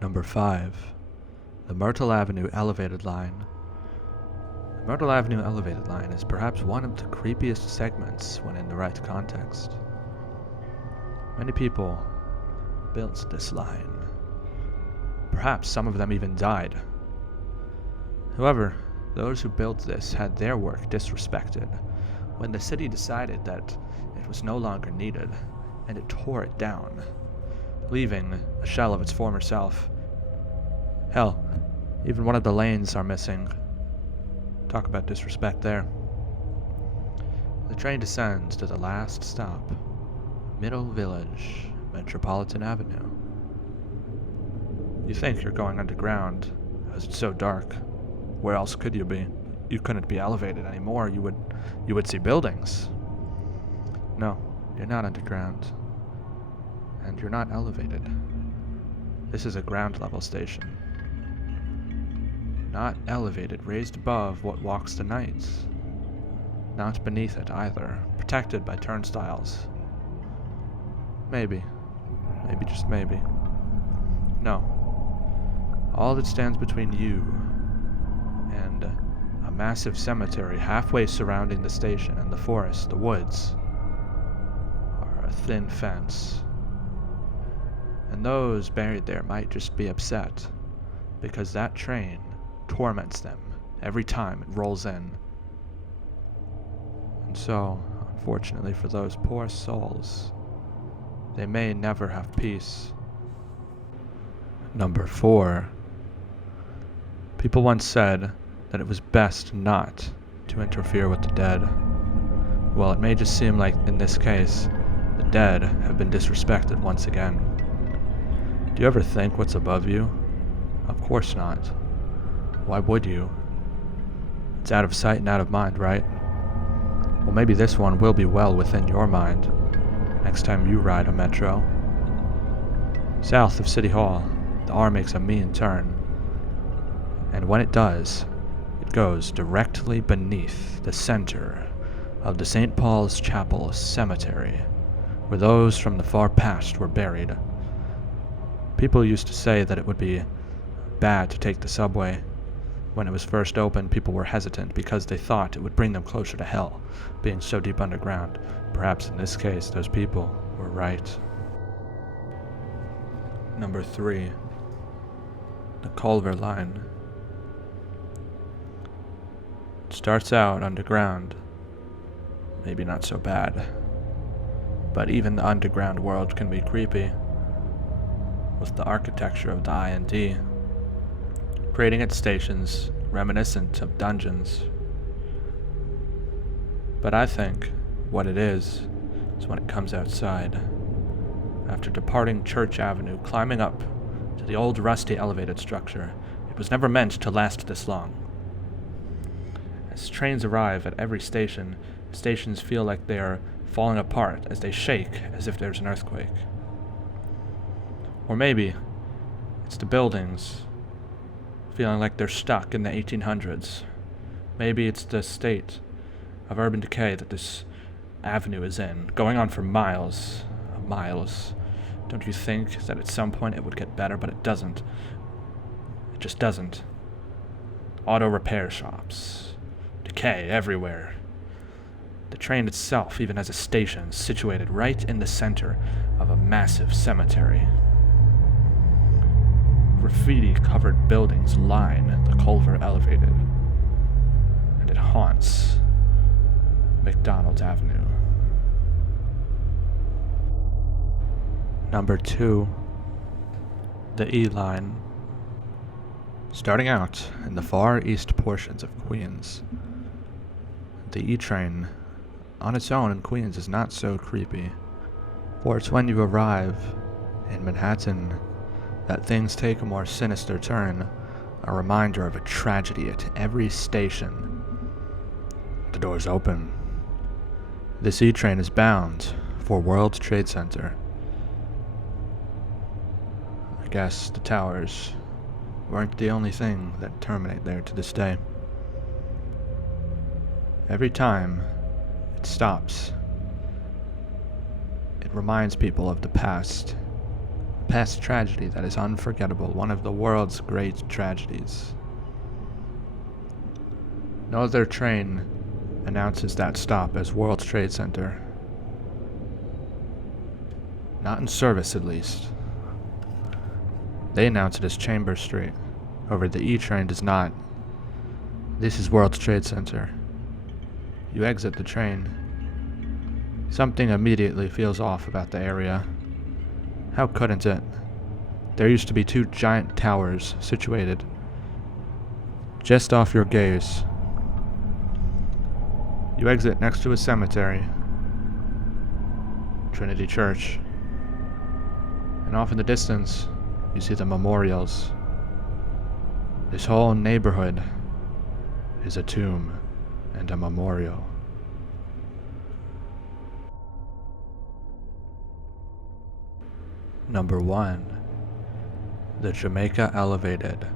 Number 5. The Myrtle Avenue Elevated Line. The Myrtle Avenue Elevated Line is perhaps one of the creepiest segments when in the right context. Many people built this line. Perhaps some of them even died. However, those who built this had their work disrespected when the city decided that it was no longer needed, and it tore it down, leaving a shell of its former self. Hell, even one of the lanes are missing. Talk about disrespect there. The train descends to the last stop, Middle Village, Metropolitan Avenue. You think you're going underground, as it's so dark. Where else could you be? You couldn't be elevated anymore. You would see buildings. No, you're not underground. And you're not elevated. This is a ground level station. Not elevated, raised above what walks the night. Not beneath it either, protected by turnstiles. Maybe, just maybe. No. All that stands between you and a massive cemetery halfway surrounding the station and the forest, the woods, are a thin fence. And those buried there might just be upset because that train torments them every time it rolls in. And so, unfortunately for those poor souls, they may never have peace. Number 4. People once said that it was best not to interfere with the dead. Well, it may just seem like, in this case, the dead have been disrespected once again. Do you ever think what's above you? Of course not. Why would you? It's out of sight and out of mind, right? Well, maybe this one will be well within your mind next time you ride a metro. South of City Hall, the R makes a mean turn. And when it does, it goes directly beneath the center of the St. Paul's Chapel Cemetery, where those from the far past were buried. People used to say that it would be bad to take the subway. When it was first opened, people were hesitant because they thought it would bring them closer to hell, being so deep underground. Perhaps in this case, those people were right. Number 3. The Culver Line. It starts out underground. Maybe not so bad. But even the underground world can be creepy, with the architecture of the I&D, creating its stations reminiscent of dungeons. But I think what it is when it comes outside, after departing Church Avenue, climbing up to the old rusty elevated structure. It was never meant to last this long. As trains arrive at every station, stations feel like they are falling apart as they shake as if there's an earthquake. Or maybe it's the buildings feeling like they're stuck in the 1800s. Maybe it's the state of urban decay that this avenue is in, going on for miles. Don't you think that at some point it would get better, but it doesn't. It just doesn't. Auto repair shops. Decay everywhere. The train itself even has a station situated right in the center of a massive cemetery. Graffiti-covered buildings line the Culver Elevated, and it haunts McDonald Avenue. Number 2. The E Line. Starting out in the far east portions of Queens, the E train on its own in Queens is not so creepy, for it's when you arrive in Manhattan that things take a more sinister turn, a reminder of a tragedy at every station. The doors open. This E train is bound for World Trade Center. I guess the towers weren't the only thing that terminate there to this day. Every time it stops, it reminds people of the past, past tragedy that is unforgettable, one of the world's great tragedies. No other train announces that stop as World Trade Center. Not in service, at least. They announce it as Chambers Street. However, the E train does not. This is World Trade Center. You exit the train. Something immediately feels off about the area. How couldn't it? There used to be two giant towers situated just off your gaze. You exit next to a cemetery, Trinity Church, and off in the distance, you see the memorials. This whole neighborhood is a tomb and a memorial. Number 1. The Jamaica Elevated,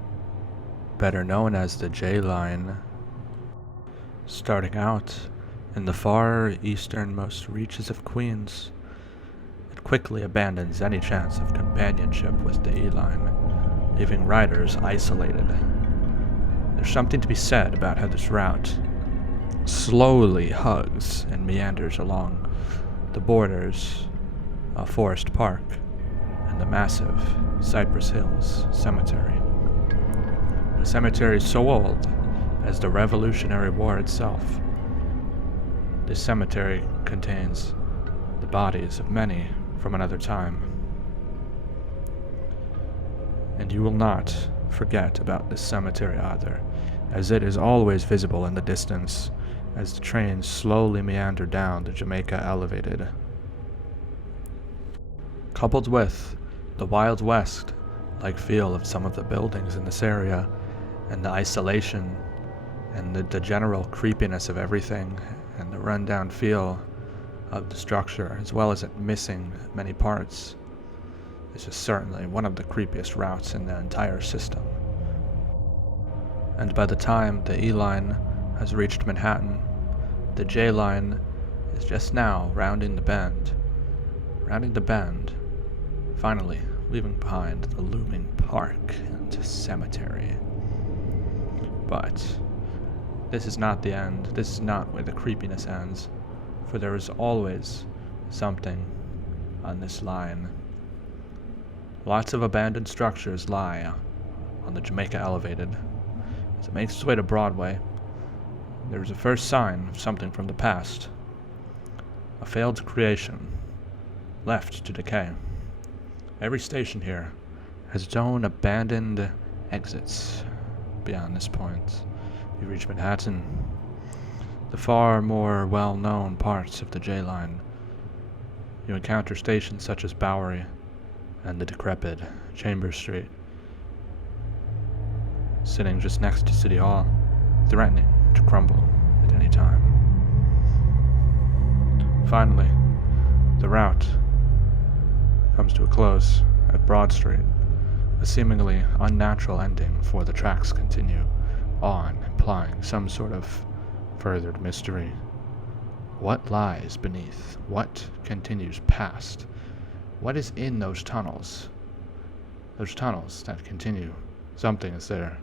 better known as the J Line. Starting out in the far easternmost reaches of Queens, it quickly abandons any chance of companionship with the E Line, leaving riders isolated. There's something to be said about how this route slowly hugs and meanders along the borders of Forest Park and the massive Cypress Hills Cemetery. The cemetery is so old as the Revolutionary War itself. This cemetery contains the bodies of many from another time. And you will not forget about this cemetery either, as it is always visible in the distance as the trains slowly meander down the Jamaica Elevated. Coupled with the Wild West-like feel of some of the buildings in this area, and the isolation, and the general creepiness of everything, and the rundown feel of the structure, as well as it missing many parts, this is certainly one of the creepiest routes in the entire system. And by the time the E Line has reached Manhattan, the J Line is just now rounding the bend, finally leaving behind the looming park and cemetery. But this is not the end. This is not where the creepiness ends, for there is always something on this line. Lots of abandoned structures lie on the Jamaica Elevated. As it makes its way to Broadway, there is a first sign of something from the past. A failed creation, left to decay. Every station here has its own abandoned exits. Beyond this point, you reach Manhattan, the far more well-known parts of the J Line. You encounter stations such as Bowery and the decrepit Chambers Street, sitting just next to City Hall, threatening to crumble at any time. Finally, the route comes to a close at Broad Street, a seemingly unnatural ending before the tracks continue on, implying some sort of furthered mystery. What lies beneath? What continues past? What is in those tunnels? Those tunnels that continue. Something is there.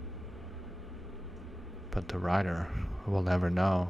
But the rider will never know.